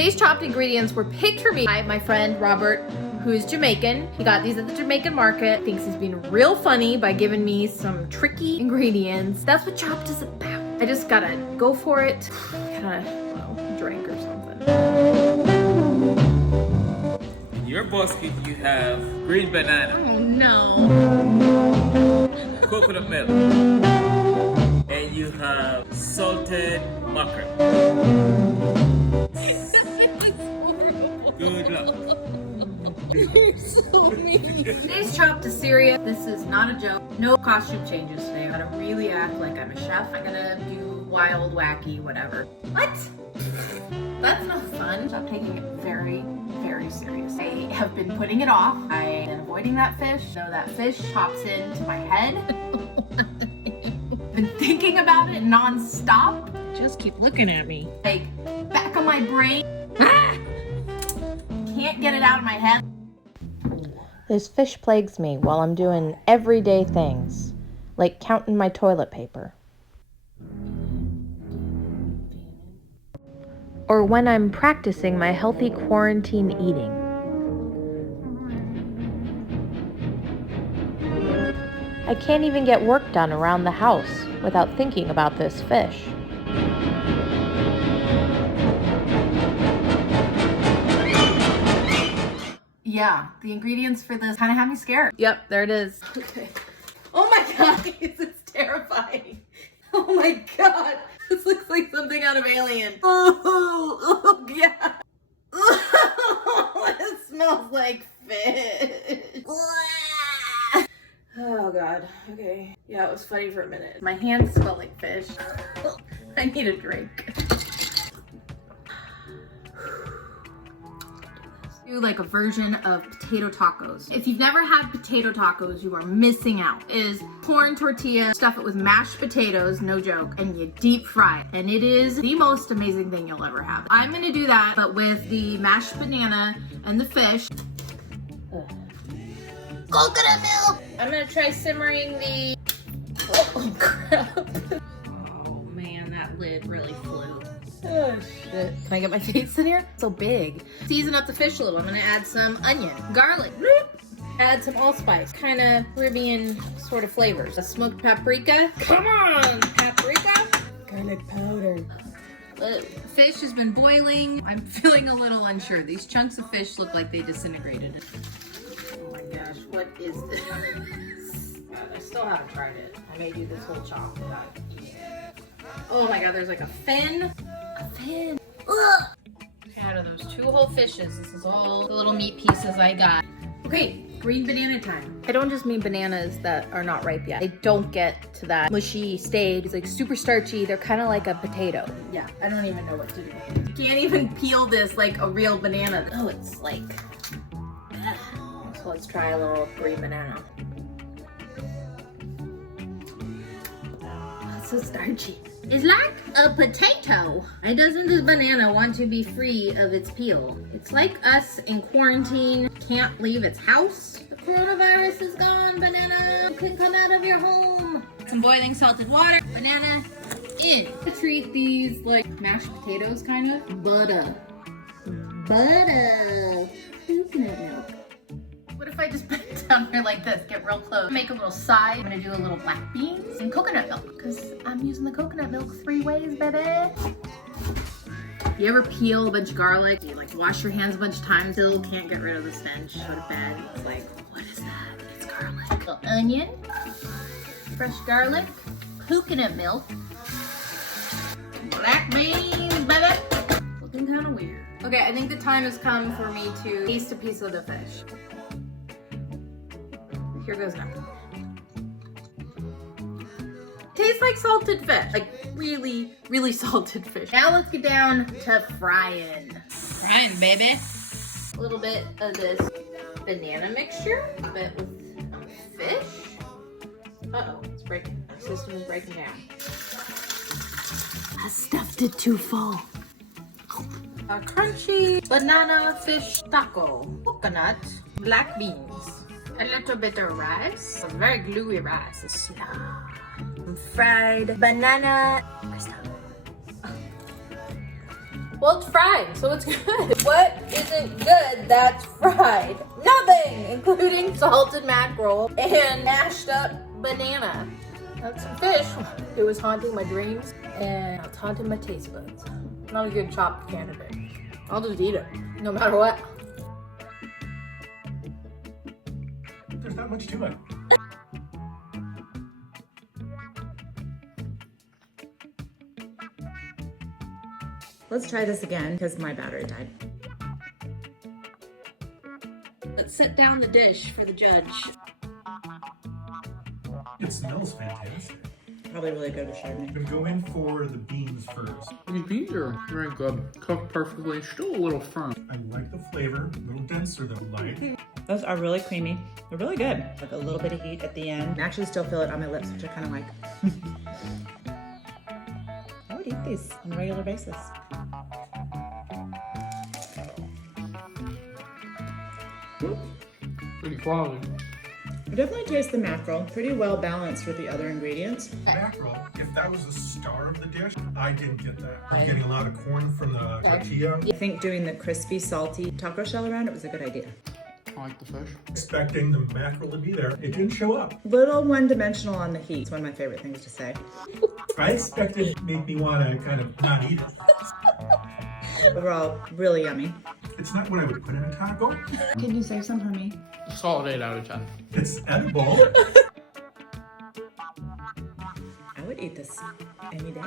Today's chopped ingredients were picked for me by my friend Robert, who is Jamaican. He got these at the Jamaican market. Thinks he's being real funny by giving me some tricky ingredients. That's what chopped is about. I just gotta go for it. Kinda, drink or something. In your basket, you have green banana. Oh no. Coconut milk. And you have salted mackerel. Good luck. You're so mean. Today's chopped is serious. This is not a joke. No costume changes today. I'm gonna really act like I'm a chef. I'm gonna do wild, wacky, whatever. What? That's not fun. I'm taking it very, very serious. I have been putting it off. I've been avoiding that fish. So that fish pops into my head. Been thinking about it non-stop. Just keep looking at me. Like, back of my brain. Can't get it out of my head. This fish plagues me while I'm doing everyday things, like counting my toilet paper. Or when I'm practicing my healthy quarantine eating. I can't even get work done around the house without thinking about this fish. Yeah, the ingredients for this kind of have me scared. Yep, there it is. Okay. Oh my god, it's terrifying. Oh my god, this looks like something out of Alien. Oh yeah. It smells like fish. Oh god, okay. Yeah, it was funny for a minute. My hands smell like fish. I need a drink. Like a version of potato tacos. If you've never had potato tacos, you are missing out. It is corn tortilla, stuff it with mashed potatoes, no joke, and you deep fry it. And it is the most amazing thing you'll ever have. I'm gonna do that, but with the mashed banana and the fish. Coconut milk! I'm gonna try simmering the... Oh crap. Oh man, that lid really flew. Oh shit. Can I get my face in here? It's so big. Season up the fish a little. I'm gonna add some onion, garlic, add some allspice, kind of Caribbean sort of flavors. A smoked paprika. Come on, paprika. Garlic powder. Fish has been boiling. I'm feeling a little unsure. These chunks of fish look like they disintegrated. Oh my gosh, what is this? I still haven't tried it. I may do this whole chop without eating it. Oh my god, there's like a fin. A fin. Ugh. Out of those 2 whole fishes, this is all the little meat pieces I got. Okay, green banana time. I don't just mean bananas that are not ripe yet. They don't get to that mushy stage. It's like super starchy. They're kind of like a potato. Yeah, I don't even know what to do. You can't even peel this like a real banana. Oh, it's like... So let's try a little green banana. Oh, it's so starchy. It's like a potato. Why doesn't this banana want to be free of its peel? It's like us in quarantine, can't leave its house. The coronavirus is gone, banana. You can come out of your home. Some boiling salted water, banana in. I treat these like mashed potatoes, kind of. Butter. Coconut milk. What if I just put it down here like this, get real close, make a little side. I'm gonna do a little black beans and coconut milk because I'm using the coconut milk 3 ways, baby. You ever peel a bunch of garlic? You like wash your hands a bunch of times, still can't get rid of the stench. Go to bed, it's like, what is that? It's garlic. A little onion, fresh garlic, coconut milk, black beans, baby. Looking kind of weird. Okay, I think the time has come for me to taste a piece of the fish. Here goes nothing. Tastes like salted fish. Like really, really salted fish. Now let's get down to frying. Frying, baby. A little bit of this banana mixture. A bit with fish. Uh-oh, it's breaking. My system is breaking down. I stuffed it too full. A crunchy banana fish taco. Coconut, black beans. A little bit of rice, some very gluey rice, some fried banana. Well, it's fried, so it's good. What isn't good that's fried? Nothing, including salted mackerel and mashed up banana. That's some fish. It was haunting my dreams and it's haunting my taste buds. Not a good chopped candidate. I'll just eat it, no matter what. There's not much to it. Let's try this again because my battery died. Let's set down the dish for the judge. It smells fantastic. Probably really good with Chardonnay. I'm gonna go in for the beans first. The beans are very good. Cooked perfectly. Still a little firm. I like the flavor, a little denser than light. Those are really creamy. They're really good. Like a little bit of heat at the end. I actually still feel it on my lips, which I kind of like. I would eat these on a regular basis. Pretty quality. I definitely taste the mackerel. Pretty well balanced with the other ingredients. Mackerel, if that was the star of the dish, I didn't get that. I'm getting a lot of corn from the tortilla. I think doing the crispy, salty taco shell around it was a good idea. I like the fish. Expecting the mackerel to be there, it didn't show up. Little one-dimensional on the heat. It's one of my favorite things to say. I expected it to make me want to kind of not eat it. Overall, really yummy. It's not what I would put in a taco. Can you say some for me? A solid 8 out of 10. It's edible. I would eat this any day.